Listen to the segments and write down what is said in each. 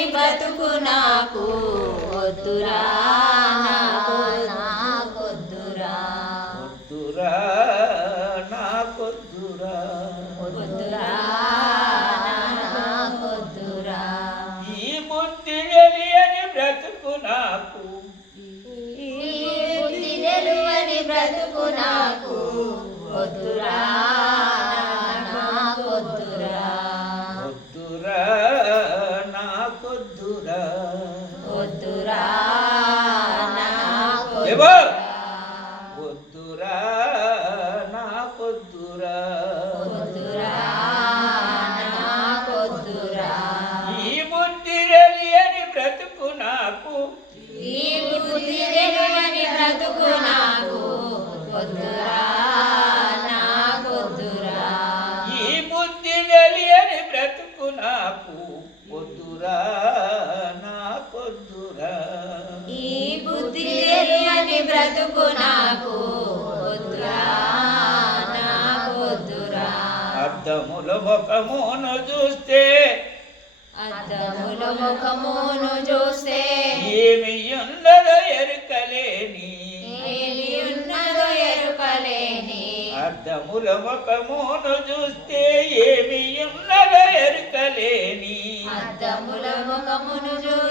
తెలియని బ్రతుకు నాకు వద్దురా. ముఖమును చూస్తే అద్దముల ముఖమును చూస్తే ఏమి ఉన్నదో ఎరుకలేని. ఏమి ఉన్నదో ఎరుకలేని. అద్దముల ముఖమును చూస్తే ఏమి ఉన్నదో ఎరుకలేని. అద్దముల ముఖమును చూస్తే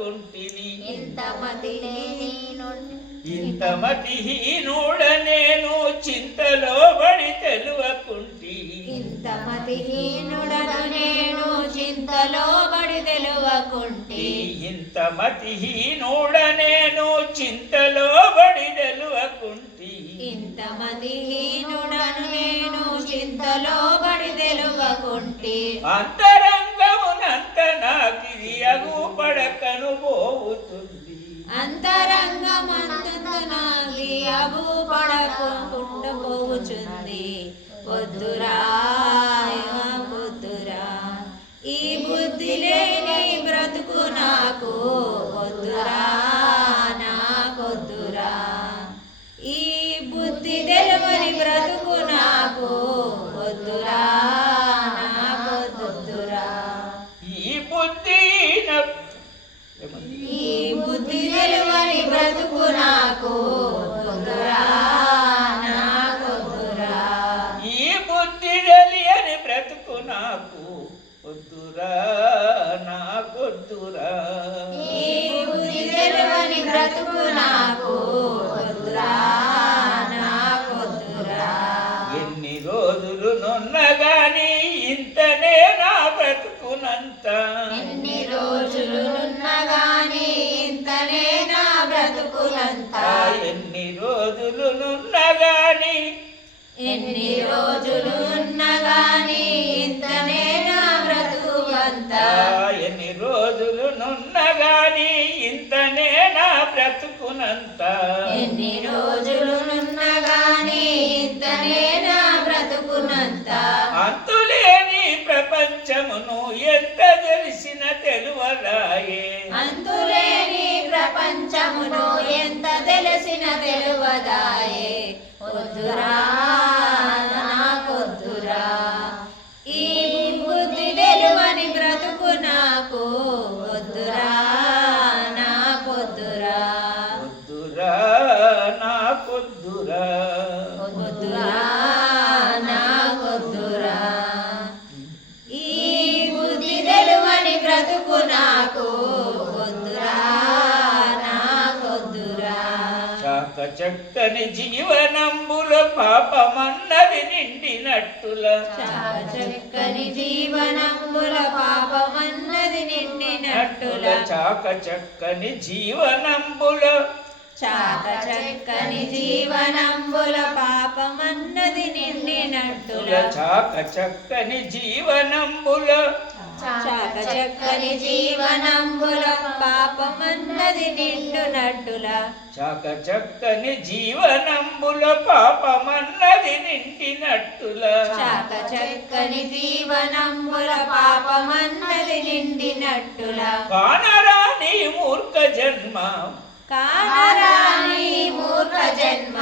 తెలువకుంటిని ఇంత మతి ఇంత మతిహీనుడ నేను చింతలో బడి తెలువకుంటి. ఇంత మతిహీనుడను నేను చింతలో బడి తెలువకుంటి. ఇంత మతిహీనుడ నేను చింతలో బడి తెలువకుంటి. ఇంత మతిహీనుడను నేను చింతలో బడి తెలువకుంటి. అంతరంగమునంత బుద్ధి న- బుద్ధి తెలువని బ్రతుకు నాకు ఈ బుద్ధి తెలియని బ్రతుకు నాకు వద్దురా నాకొద్దురా ఈ బుద్ధి తెలువని బ్రతుకు నాకు వద్దురా ఎన్ని రోజులు నున్నగాని ఇంతనే బ్రతుకునంత ఎన్ని రోజులు గాని ఇంతనే నా బ్రతుకులంతా. ఎన్ని రోజులు నున్నగాని ఎన్ని రోజులు గాని ఇంతనే నా బ్రతుకంతా ఎన్ని రోజులు నున్నగాని ఇంతనే నా బ్రతుకునంత. చక్కని జీవనంబుల పాపమన్నది నిండినట్టుల. చక్కని జీవనంబుల పాపమన్నది నిండినట్టుల. చాక చక్కని జీవనంబుల. చాక చక్కని జీవనంబుల పాపమన్నది నిండినట్టుల. చాక చక్కని జీవనంబుల. చక్కని జీవనంబుల పాపమన్నది నిండునట్టుల చాక చక్కని జీవనంబుల పాపమన్నది నిండినట్టుల. చాక చక్కని జీవనంబుల పాపమన్నది నిండినట్టుల. కానరాని మూర్ఖ జన్మ. కానరాని మూర్ఖ జన్మ.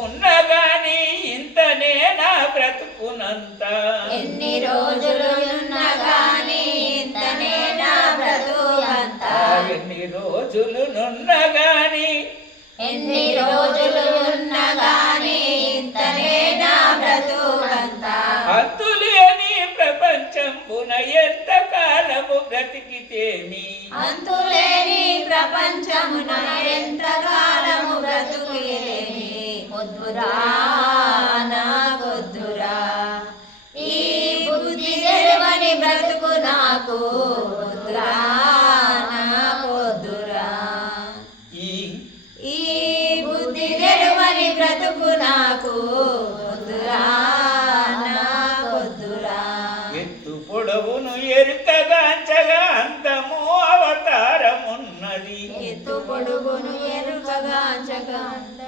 ఉన్నగాని ఇంతనే నా బ్రతుకునంత. ఎన్ని రోజులు ఉన్నా గాని ఇంతనే నా బ్రతుకంతా ఎన్ని రోజులు నున్నగాని ఎన్ని రోజులు ఉన్నా గాని ఇంతనే నా బ్రతుకంతా అంతులేని ప్రపంచంబున ఎంత కాలము బ్రతికితేమి? అంతులేని ప్రపంచమున ఎంత కాలము బ్రతుకులేని వద్దురా నా వద్దురా ఈ బుద్ధి తెరవని బ్రతుకు నాకు వద్దురా నా వద్దురా ఈ ఈ బుద్ధి తెరవని బ్రతుకు నాకు వద్దురా నా వద్దురా ఎత్తు పొడవును ఎరుకగాంచగా అందము అవతారమున్నది. ఎత్తు పొడుగును ఎరుకగా జగందము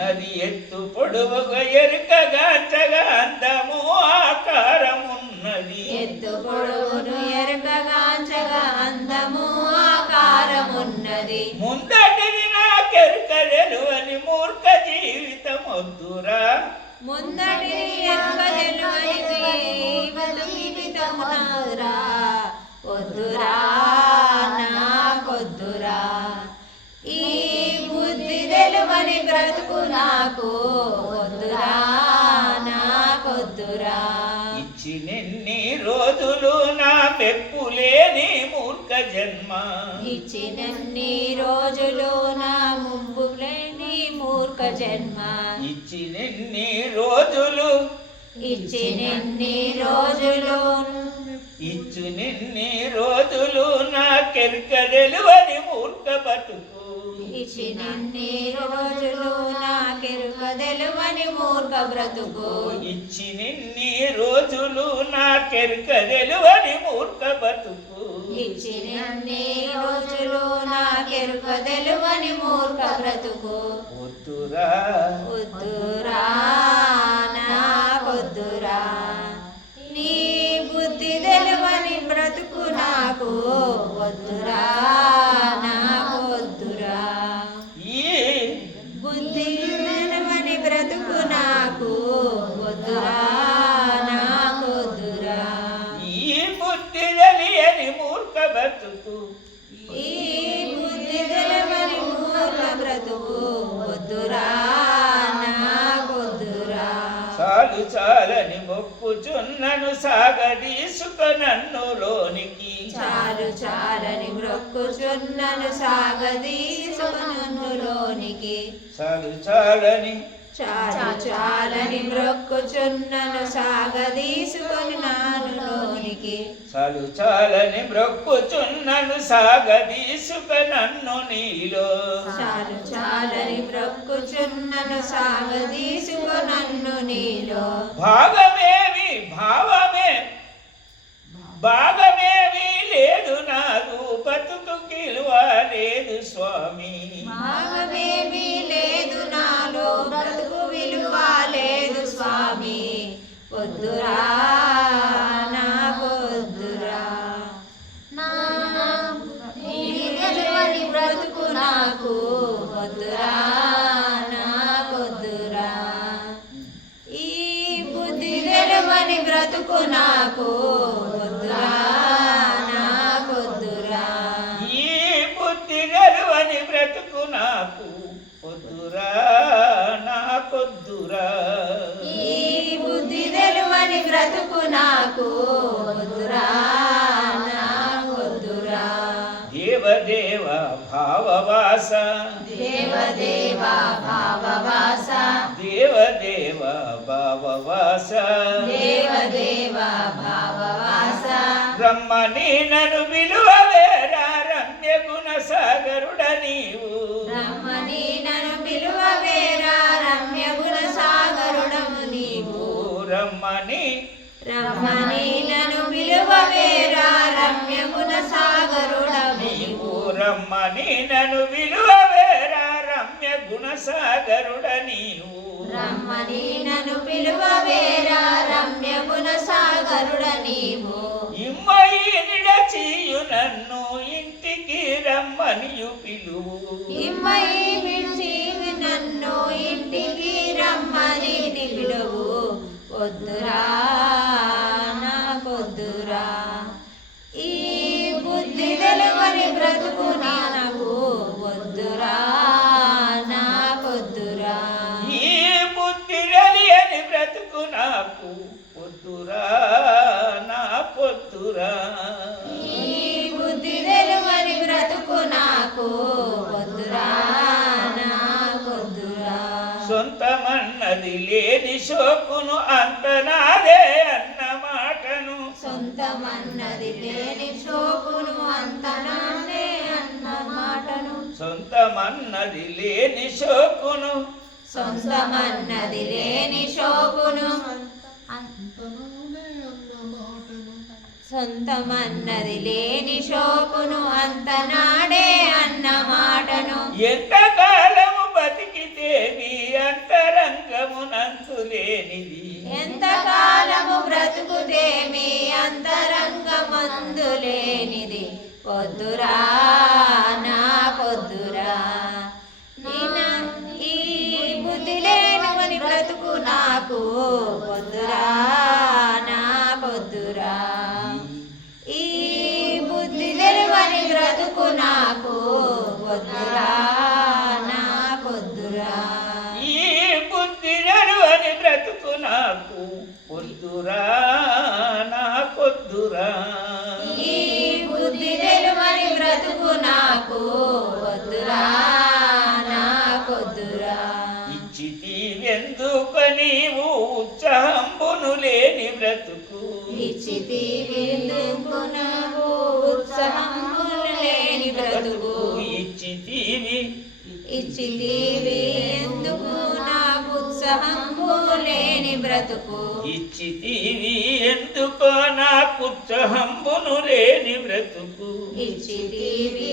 ఉన్నది ఎత్తు పొడవుగా ఎరుకగాంచగా అందము ఆకారమున్నది. ఎత్తు పొడుగును ఎరుకగాంచగా అందము ఆకారమున్నది. ముందటిది నాకెరుకలు అని మూర్ఖ జీవితం వద్దురా ముందటి తెలువని జీవిత వద్దురా. బ్రతుకు నాకు వద్దురా నా కొద్దురా ఇచ్చినెన్ని రోజులు నా మెప్పు లేని మూర్ఖ జన్మ. ఇచ్చినన్ని రోజులు నా ముంపు లేని మూర్ఖ జన్మ. ఇచ్చినెన్ని రోజులు. ఇచ్చినన్ని రోజులు. ఇచ్చునిన్ని రోజులు నాకెరుకదెలువని మూర్ఖ బతుకు. ఇచ్చినన్ని రోజులు. నాకెరుకదెలువని మూర్ఖ బ్రతుకు ఇచ్చినన్ని రోజులు నాకెరుకదెలువని మూర్ఖ బతుకు ఇచ్చినన్ని రోజులు నాకెరుకదెలువని మూర్ఖ బ్రతుకు వద్దురా వద్దురా నా నీ బుద్ధి తెలువని బ్రతుకు నాకు. వద్దురా సాగదీసుక నన్ను లోనికి. చాలు చాలని మ్రొక్కుచున్నను సాగదీసుకునులోనికి చాలు చాలని చాలు చాలని మ్రొక్కుచున్నను సాగదీసుకొని నానులోనికి చాలు చాలని బ్రొక్కుచున్నను సాగదీసుక నన్ను నీలో. చాలు చాలని మ్రొక్కుచున్నను సాగదీసుకొనన్ను నీలో. భాగమేమి భావమే భాగమేమి లేదు నాదు బతుకు కిలువ లేదు స్వామి. భాగమేమీ వద్దురా నాకొద్దురా నా తెలియని బ్రతుకు నాకు వద్దురా నాకొద్దురా ఈ బుద్ధి తెలియని బ్రతుకు నాకు నాకు వద్దురా నాకొద్దురా దేవదేవ భావవాస. దేవదేవ భావవాస. దేవదేవ భావవాస. దేవదేవ భావవాస. రమ్మని నన్ను విలువవేరా రమ్య గుణ సాగరుడ నీవు. రమ్మని నన్ను విలువవేరా రమ్య గుణ సాగరుడ నీవు. రమ్మని నన్ను పిలువ వేరా రమ్య గుణ సాగరుడ నీవు ఇమ్మయి నిడచియు నన్ను ఇంటికి రమ్మనియు పిలువు. ఇమ్మయి విడిచి నన్ను ఇంటికి రమ్మని పిలువు వద్దురా. తెలియని బ్రతుకు నాకు పొద్దురా నా పొద్దురా. బుద్ధి తెలువని బ్రతుకు నాకు నాకొద్దురా సొంతమన్నది లేని శోకును అంత నాదే అన్న మాటను. సొంతమన్నది లేని శోకును అంత నానే అన్న మాటను. సొంతమన్నది లేని శోకును సొంతమన్నది లేని శోకును సొంతమన్నది లేని శోకును అంత నాడే అన్న మాటను ఎంతకాలము బతికితే నీ అంతరంగమునంతు లేనిది ఎంతకాలము బ్రతుకుతే మీ అంతరంగమందు లేనిది పొద్దురా నా పొద్దురా నాకు ఇచ్చితి విందుకు నాకు ఉత్సాహములు లేని బ్రతుకు ఇచ్చితీవి ఇచ్చితివి ఎందుకు నాకు ఉత్సాహము లేని బ్రతుకు? ఇచ్చితీవి ఎందుకో నాకు ఉత్సాహంబును లేని బ్రతుకు? ఇచ్చితివి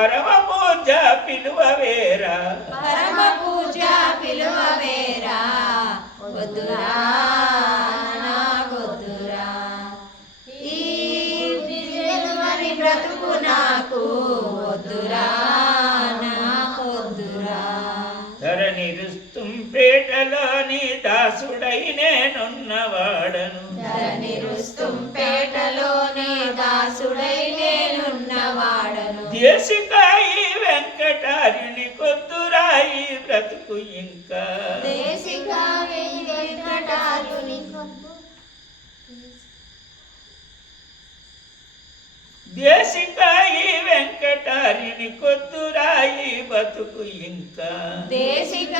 పరమ పూజ పిలువవేరా పరమ పూజ పిలువ వేరా. వద్దురా బ్రతుకు నాకు వద్దురా నాకొద్దురా. ధరణి రుస్తుంపేటలోని దాసుడై నేనున్నవాడను. ధరణి రుస్తుం పేటలోనే దాసుడై దేశికాయి వెంకటారిని కొద్దురాయి బ్రతుకు ఇంకా. దేశికాయి వెంకటారిని కొద్దురాయి బతుకు ఇంకా. దేశిక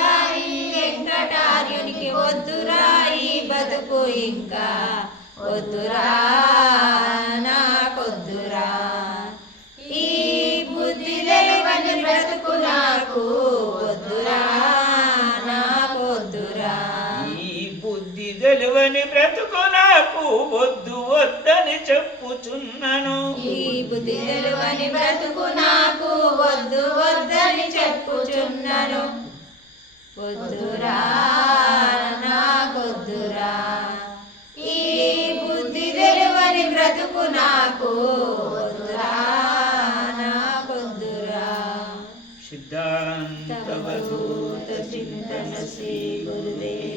వెంకటార్యునికి వద్దురా ఈ బతుకు ఇంకా. వద్దురా నాకొద్దురా ఈ నాకు వద్దురా నాకొద్దురా. ఈ బుద్ధి తెలువని బ్రతుకు నాకు వద్దు వద్దని చెప్పుచున్నను. ఈ బుద్ధి తెలివని బ్రతుకు నాకు వద్దు వద్దని చెప్పుచున్నను. వద్దురా నాకొద్దురా. ఈ బ్రతుకు నాకు say motivated.